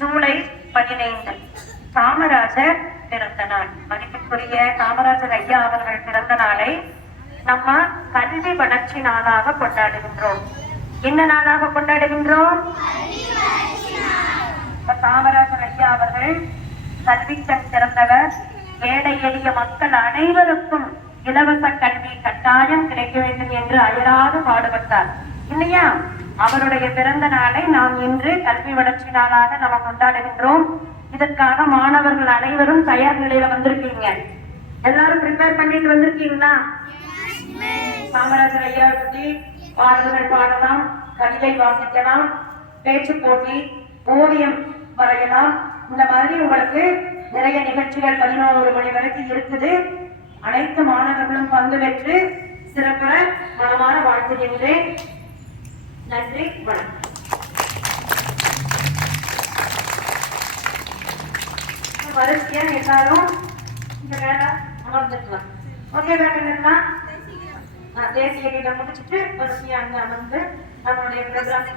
ஜூலை பதினைந்து. காமராஜர் பிறந்த நாள். மதிப்பிற்குரிய காமராஜர் ஐயா அவர்கள் பிறந்த நாளை நம்ம கல்வி வளர்ச்சி நாளாக கொண்டாடுகின்றோம். என்ன நாளாக கொண்டாடுகின்றோம்? காமராஜர் ஐயா அவர்கள் கல்விக்கண் திறந்தவர் ஏழை எளிய மக்கள் அனைவருக்கும் இலவச கல்வி கட்டாயம் கிடைக்க வேண்டும் என்று அயராது பாடுபட்டார். இல்லையா? அவருடைய பிறந்த நாளை நாம் இன்று கல்வி வளர்ச்சி நாளாக நாம் கொண்டாடுகின்றோம் இதற்காக மாணவர்கள் அனைவரும் தயார் நிலையில வந்திருக்கீங்க. எல்லாரும் ப்ரிப்பேர் பண்ணிட்டு வந்திருக்கீங்களா? காமராஜர் ஐயா பற்றி பாடல்கள் பாடலாம் கவிதை வாசிக்கலாம் பேச்சு போட்டி ஓவியம் வரையலாம். இந்த மாதிரி உங்களுக்கு நிறைய நிகழ்ச்சிகள் பதினோரு மணி வரைக்கும் இருக்குது. அனைத்து மாணவர்களும் பங்கு பெற்று சிறப்புற மனமான வாழ்த்துகின்றேன். நன்றி வணக்கம். வரிசையா எல்லாரும் இந்த வேலை அமர்ந்துக்கலாம். ஓகே வேணுங்களா தேசிய கீதம் முடிச்சுட்டு வரிசையா அங்க அமர்ந்து நம்மளுடைய ப்ரோக்ராம்